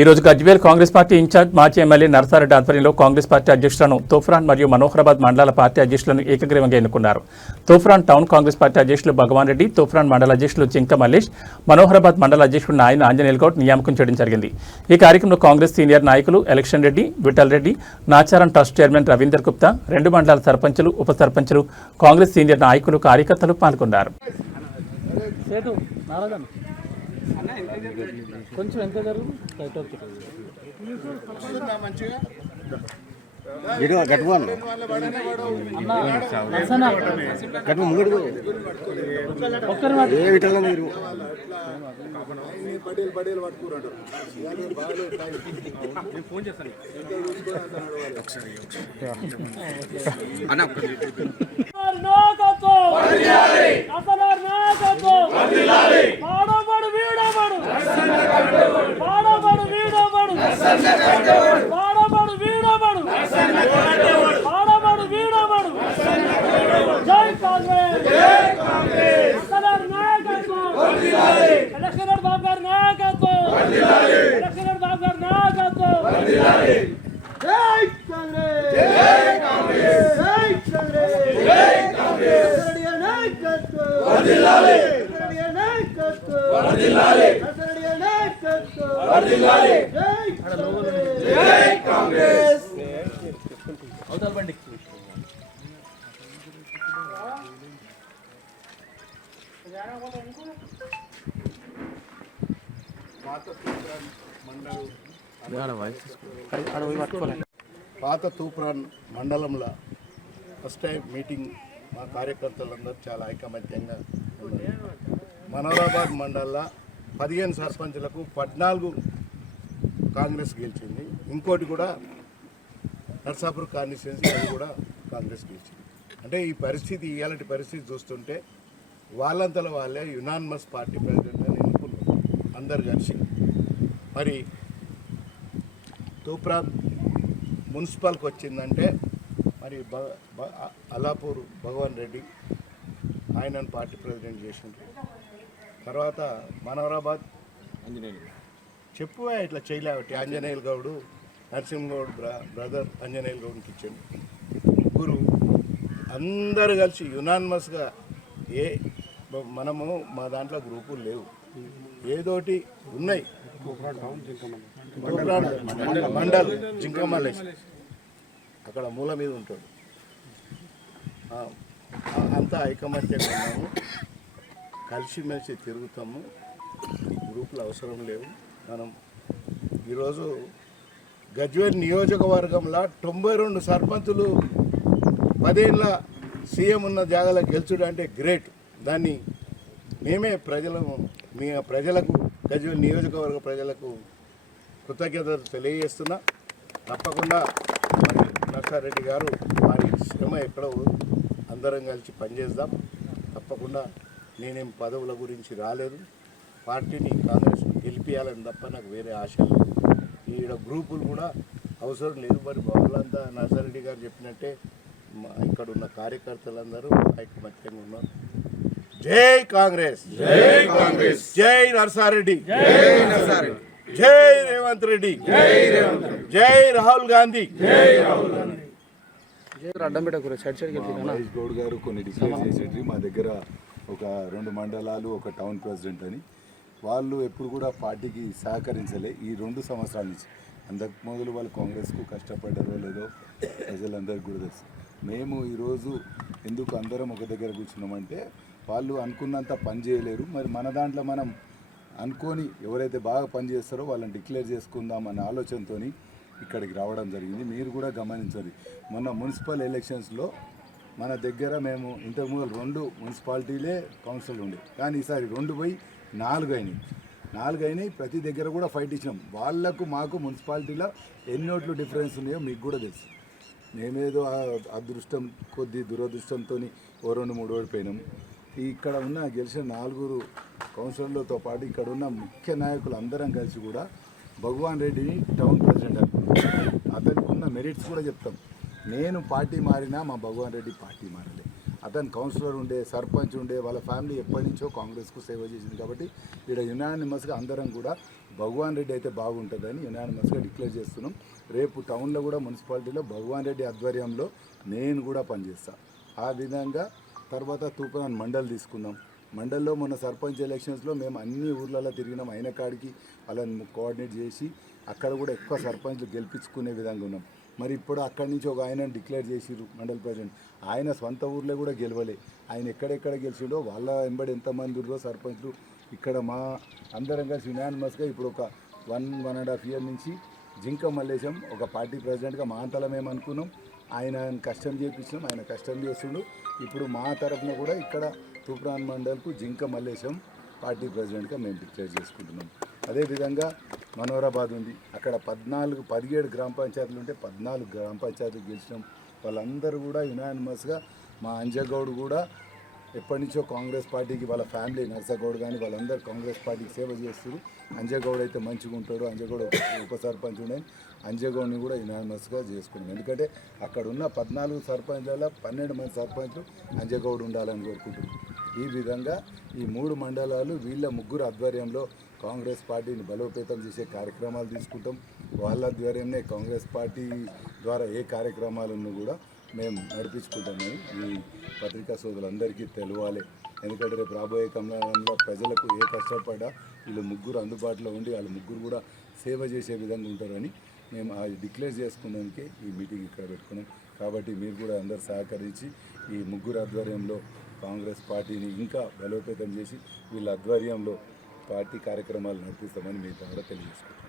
ఈ రోజు Gajwel Congress party incharge మాజీ ఎమ్మెల్యే నరసారెడ్డి ఆధ్వర్యంలో కాంగ్రెస్ పార్టీ అధ్యక్షులను తూఫ్రాన్ మరియు మనోహరాబాద్ మండల పార్టీ అధ్యక్షులను ఏకగ్రీవంగా ఎన్నుకున్నారు. తూఫ్రాన్ టౌన్ కాంగ్రెస్ పార్టీ అధ్యక్షులు భగవాన్ రెడ్డి, తూఫ్రాన్ మండల అధ్యక్షులు జింక మల్లేష్, మనోహరాబాద్ మండల అధ్యక్షుడు నాయన ఆంజనేయులు గౌడ్ నియామకం చేయడం జరిగింది. ఈ కార్యక్రమంలో కాంగ్రెస్ సీనియర్ నాయకులు election Reddy, Vithal Reddy, Nacharam trust chairman Ravinder Gupta, రెండు మండలాల సర్పంచులు, ఉప సర్పంచులు, కాంగ్రెస్ సీనియర్ నాయకులు, కార్యకర్తలు పాల్గొన్నారు. కొంచెం ఎంత జరుగు పాత తూప్రాన్ మండలంలో ఫస్ట్ టైం మీటింగ్ మా కార్యకర్తలందరూ చాలా ఐకమత్యంగా ఉన్నారు. మనోహరాబాద్ మండలంలో 15 సర్పంచులకు 14 కాంగ్రెస్ గెలిచింది. ఇంకోటి కూడా నర్సాపూర్ కాన్స్టిట్యున్సీ అది కూడా కాంగ్రెస్ గెలిచింది. అంటే ఈ పరిస్థితి ఇలాంటి పరిస్థితి చూస్తుంటే వాళ్ళంతలో వాళ్ళే యునానిమస్ పార్టీ ప్రెసిడెంట్ అని ఎన్నుకున్నారు అందరు కలిసి. మరి తూప్రాన్ మున్సిపల్కి వచ్చిందంటే మరి అల్లాపూర్ భగవాన్ రెడ్డి ఆయనను పార్టీ ప్రెసిడెంట్ చేసిండ్రు. తర్వాత మనోహరాబాద్ చెప్పు ఇట్లా చేయలేబట్టి ఆంజనేయులు గౌడు, నరసింహగౌడ్ బ్రదర్ ఆంజనేయులు గౌడ్కి ఇచ్చిండు. ముగ్గురు అందరు కలిసి యునానిమస్గా మనము మా దాంట్లో గ్రూపులు లేవు, ఏదోటి ఉన్నాయి. మండల్ జింకమల్లేష్ అక్కడ మూల మీద ఉంటాడు. అంతా ఐకమత్యంగా ఉన్నాము, కలిసిమెలిసి తిరుగుతాము, గ్రూపులు అవసరం లేవు. మనం ఈరోజు గజ్వేల్ నియోజకవర్గంలో 92 సర్పంచులు 10 ఏళ్ళ సీఎం ఉన్న జాగాలో గెలుచుడు అంటే గ్రేట్. దాన్ని మేమే ప్రజలకు గజ్వేల్ నియోజకవర్గ ప్రజలకు కృతజ్ఞతలు తెలియజేస్తున్నా. తప్పకుండా మరి నర్సారెడ్డి గారు వారి శ్రమ ఎక్కడో అందరం కలిసి పనిచేద్దాం. తప్పకుండా నేనేం పదవుల గురించి రాలేదు, పార్టీని కాంగ్రెస్ గెలిపించాలని తప్ప నాకు వేరే ఆశ లేదు. ఈడ గ్రూపులు కూడా అవసరం లేదు. మరి వాళ్ళంతా నర్సారెడ్డి గారు చెప్పినట్టే ఇక్కడ ఉన్న కార్యకర్తలందరూ ఐకమత్యంగా ఉన్నారు. జై కాంగ్రెస్, జై కాంగ్రెస్, జై నర్సారెడ్డి, జై నర్సారెడ్డి, జై రేవంత్ రెడ్డి, జై రేవంత్ రెడ్డి, జై రాహుల్ గాంధీ, జై రాహుల్ గాంధీ. మహేష్ గౌడ్ గారు కొన్ని డిక్లేర్ చేసేది మా దగ్గర ఒక 2 మండలాలు, ఒక టౌన్ ప్రెసిడెంట్ అని. వాళ్ళు ఎప్పుడు కూడా పార్టీకి సహకరించలే ఈ 2 సంవత్సరాల నుంచి. అంతకు మొదలు వాళ్ళు కాంగ్రెస్కు కష్టపడ్డారో లేదో ప్రజలందరికీ కూడా తెలుసు. మేము ఈరోజు ఎందుకు అందరం ఒక దగ్గర కూర్చున్నామంటే వాళ్ళు అనుకున్నంత పని చేయలేరు. మరి మన దాంట్లో మనం అనుకొని ఎవరైతే బాగా పని చేస్తారో వాళ్ళని డిక్లేర్ చేసుకుందాం అన్న ఆలోచనతో ఇక్కడికి రావడం జరిగింది. మీరు కూడా గమనించాలి, మొన్న మున్సిపల్ ఎలక్షన్స్లో మన దగ్గర మేము ఇంతకుముందు 2 మున్సిపాలిటీలే కౌన్సిల్ ఉండే, కానీ ఈసారి 2 పోయి 4 అయినాయి. ప్రతి దగ్గర కూడా ఫైట్ ఇచ్చినాం. వాళ్లకు మాకు మున్సిపాలిటీలో ఎన్ని ఓట్లు డిఫరెన్స్ ఉన్నాయో మీకు కూడా తెలుసు. మేమేదో అదృష్టం కొద్ది దురదృష్టంతో 2-3 ఓడిపోయినాం. ఇక్కడ ఉన్న గెలిచిన 4 కౌన్సిలర్లతో పాటు ఇక్కడ ఉన్న ముఖ్య నాయకులు అందరం కలిసి కూడా భగవాన్ రెడ్డిని టౌన్ ప్రెసిడెంట్ అనుకున్నాం. అతనికి ఉన్న మెరిట్స్ కూడా చెప్తాం. నేను పార్టీ మారినా మా భగవాన్ రెడ్డి పార్టీ మారలే. అతను కౌన్సిలర్ ఉండే, సర్పంచ్ ఉండే, వాళ్ళ ఫ్యామిలీ ఎప్పటి నుంచో కాంగ్రెస్కు సేవ చేసింది. కాబట్టి ఇక్కడ యునానిమస్గా అందరం కూడా భగవాన్ రెడ్డి అయితే బాగుంటుందని యునానిమస్గా డిక్లేర్ చేస్తున్నాం. రేపు టౌన్లో కూడా మున్సిపాలిటీలో భగవాన్ రెడ్డి ఆధ్వర్యంలో నేను కూడా పనిచేస్తాను. ఆ విధంగా తర్వాత తూప్రాన్ మండల్ తీసుకున్నాం. మండల్లో మొన్న సర్పంచ్ ఎలక్షన్స్లో మేము అన్ని ఊర్లలో తిరిగినాం. అయిన కాడికి వాళ్ళని కోఆర్డినేట్ చేసి అక్కడ కూడా ఎక్కువ సర్పంచ్లు గెలిపించుకునే విధంగా ఉన్నాం. మరి ఇప్పుడు అక్కడి నుంచి ఒక ఆయన డిక్లేర్ చేసిరు మండల్ ప్రెసిడెంట్. ఆయన సొంత ఊర్లో కూడా గెలవలే. ఆయన ఎక్కడెక్కడ గెలిచిండో వాళ్ళ వెంబడి ఎంతమంది ఉన్నారో సర్పంచ్లు ఇక్కడ మా అందరం కలిసి యునానిమస్గా ఇప్పుడు ఒక 1.5 ఇయర్ నుంచి జింక మల్లేశం ఒక పార్టీ ప్రెసిడెంట్గా మా అంతలో మేము అనుకున్నాం. ఆయన కష్టం చేయించినాం, ఆయన కష్టం చేస్తుండు. ఇప్పుడు మా తరఫున కూడా ఇక్కడ తూప్రాన్ మండల్కు జింక మల్లేశం పార్టీ ప్రెసిడెంట్గా మేము డిక్లేర్ చేసుకుంటున్నాం. అదేవిధంగా మనోహరాబాద్ ఉంది, అక్కడ 17 గ్రామ పంచాయతీలు ఉంటే 14 గ్రామ పంచాయతీలు గెలిచినాం. వాళ్ళందరూ కూడా యునానిమస్గా మా అంజగౌడ్ కూడా ఎప్పటి నుంచో కాంగ్రెస్ పార్టీకి వాళ్ళ ఫ్యామిలీ నర్సగౌడ్ కానీ వాళ్ళందరూ కాంగ్రెస్ పార్టీకి సేవ చేస్తారు. అంజగౌడ్ అయితే మంచిగా ఉంటాడు, అంజగౌడ్ ఉప సర్పంచ్ ఉండే అంజగౌడ్ని కూడా యునానిమస్గా చేసుకున్నాం. ఎందుకంటే అక్కడ ఉన్న 14 సర్పంచ్లలో 12 మంది సర్పంచ్లు అంజగౌడ్ ఉండాలని కోరుకుంటున్నాం. ఈ విధంగా ఈ 3 మండలాలు వీళ్ళ ముగ్గురు ఆధ్వర్యంలో కాంగ్రెస్ పార్టీని బలోపేతం చేసే కార్యక్రమాలు తీసుకుంటాం. వాళ్ళ ఆధ్వర్యంలో కాంగ్రెస్ పార్టీ ద్వారా ఏ కార్యక్రమాలను కూడా మేము నడిపించుకుంటామని ఈ పత్రికా సోదరులందరికీ తెలవాలి. ఎందుకంటే రేపు రాబోయే కాలంలో ప్రజలకు ఏ కష్టపడ్డా వీళ్ళు ముగ్గురు అందుబాటులో ఉండి వాళ్ళ ముగ్గురు కూడా సేవ చేసే విధంగా ఉంటారని మేము అది డిక్లేర్ చేసుకున్నాకే ఈ మీటింగ్ ఇక్కడ పెట్టుకున్నాం. కాబట్టి మీరు కూడా అందరు సహకరించి ఈ ముగ్గురు ఆధ్వర్యంలో కాంగ్రెస్ పార్టీని ఇంకా బలోపేతం చేసి వీళ్ళ ఆధ్వర్యంలో పార్టీ కార్యక్రమాలు నడిపిస్తామని మీ ద్వారా తెలియజేసుకుంటాం.